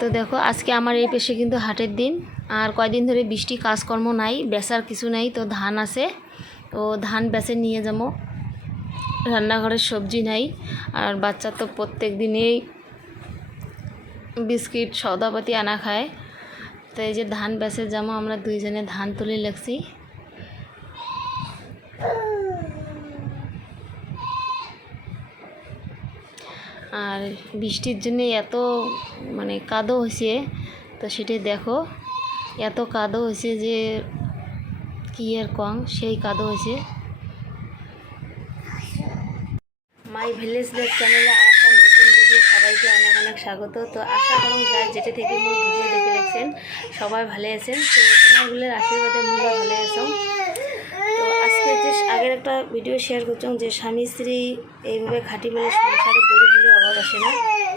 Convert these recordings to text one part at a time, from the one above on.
তো দেখো, আজকে আমার এই পেশে কিন্তু হাটের দিন। আর কয়দিন ধরে বৃষ্টি, কাজকর্ম নাই, বেচার কিছু নাই, তো ধান আছে। তো ধান বেচে নিয়ে যাব। রান্নাঘরের সবজি নাই, আর বাচ্চা তো প্রত্যেক দিনেই বিস্কিট, সওদাপাতি আনা খায়। তো এই যে ধান বেচে যাব, আমরা দুইজনে ধান তুলে লাগছি আর বৃষ্টির জন্য এত মানে কাদো হয়েছে, তো সেটাই দেখো। এত কাদো হয়েছে যে কি আর কম সেই কাদো হয়েছে। মাই ভিলেজ ব্লগ চ্যানেলে আর নতুন ভিডিও সবাইকে অনেক অনেক স্বাগত। তো আশা করুন যার যেটা থেকে মোর ভিডিও দেখে রাখছেন সবাই ভালো আছেন। তো তোমারগুলোর আশীর্বাদে মোরা ভালো আছো। একটা ভিডিও শেয়ার করছিলাম যে স্বামী স্ত্রী এইভাবে খাঁটি বলে সংসারে গরিব হলে অভাব আসে না।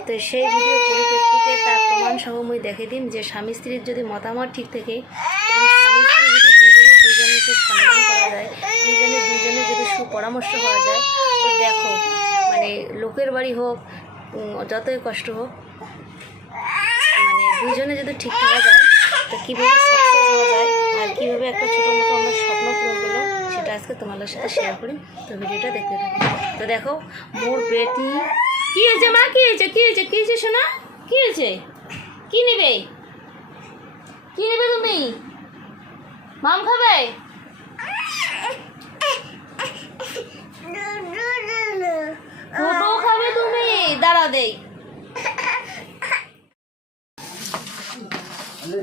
তো সেই ভিডিও পরিপ্রেক্ষিতে তার প্রমাণ সহ মই দেখে দিন যে স্বামী স্ত্রীর যদি মতামত ঠিক থাকে স্বামী স্ত্রী যদি যায় দুজনে যদি যায়, তো দেখো মানে লোকের বাড়ি হোক যতই কষ্ট হোক মানে দুজনে যদি ঠিক থাকা যায়, তো কীভাবে সাকসেস হওয়া যায় আর কীভাবে একটা ছোটো মতো আমরা স্বপ্ন পূরণ করল সেটা আজকে তোমাদের সাথে শেয়ার করি। তো ভিডিওটা দেখতে থাকো। তো দেখো, মোর বেটি। কি হয়েছে মা? কি হয়েছে? কি হয়েছে? কি হয়েছে সোনা? কি হয়েছে? কি নেবে? কি নেবে তুমি? মাম খাবে? খাবে তুমি? দাঁড়া দেই।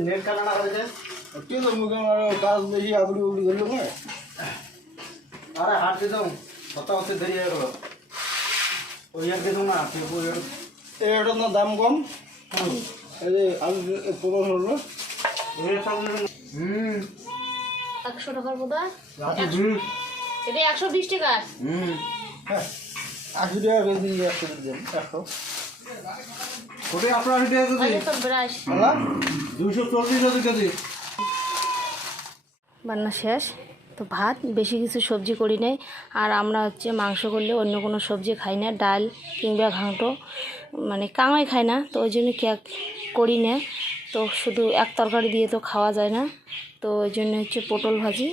নেট কাটা না করেছে। তিন মুখে কাজ দেখি আপনি উড়ি করল না। আরে হাত দিতাম কত হচ্ছে দেরি হয়ে গেল। ওই আর দিতাম না এটার না দাম কম? এই যে আমি প্রমাণ হলো। হুম। একশো টাকার বোধ এটা একশো বিশ টাকা হুম। হ্যাঁ আশি টাকা একশো দিন একশো। কোটি আপনার আশি টাকা কেজি। তো ব্রাশ দুইশো চল্লিশ কেজি। বান্না শেষ। তো ভাত, বেশি কিছু সবজি করি নাই। আর আমরা হচ্ছে মাংস করলে অন্য কোনো সবজি খাই না, ডাল কিংবা ঘাঁটো। মানে কামাই খাই না, তো ওই জন্য কে করি না। তো শুধু এক তরকারি দিয়ে তো খাওয়া যায় না। তো ওই জন্য হচ্ছে পটল ভাজি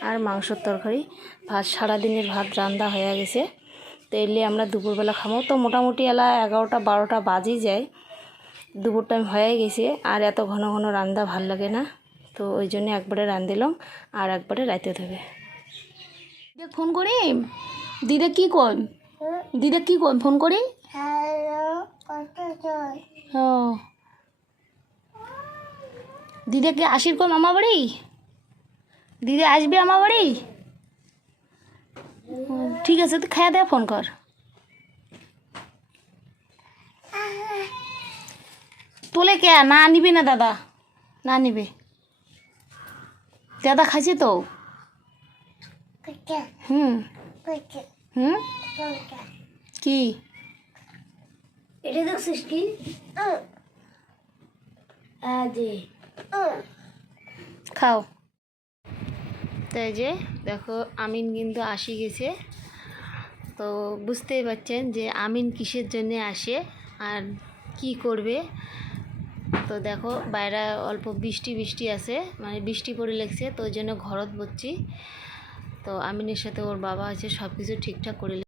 আর মাংসর তরকারি। ভাত, সারাদিনের ভাত রান্না হয়ে গেছে। তো এলে আমরা দুপুরবেলা খাব তো মোটামুটি এলা এগারোটা, বারোটা বাজেই যায়। দুপুর টাইম হয়ে গেছে। আর এত ঘন ঘন রান্না ভালো লাগে না। তো ওই জন্য একবারে রান দিলাম আর একবারে রাইতে দেবে ফোন করি? দিদা কি কর দিদা কি কর ফোন করি? ও দিদাকে আসির কর মামা বাড়ি? দিদি আসবে আমার বাড়ি? ঠিক আছে তো খায়া দেয়া ফোন কর। তোলে কে? না নিবি না দাদা? না নিবে। দাদা খাইছে তো হুম হুম কি এটা দেখছিস কি? খাও। তাই যে দেখো আমিন কিন্তু আসি গেছে। তো বুঝতেই পারছেন যে আমিন কিসের জন্যে আসে আর কি করবে? তো দেখো, বাইরে অল্প বৃষ্টি বৃষ্টি আছে মানে বৃষ্টি পড়ে লেগছে, তো ওই জন্য ঘরত বসছি। তো আমিনের সাথে ওর বাবা আছে সব কিছু ঠিকঠাক করে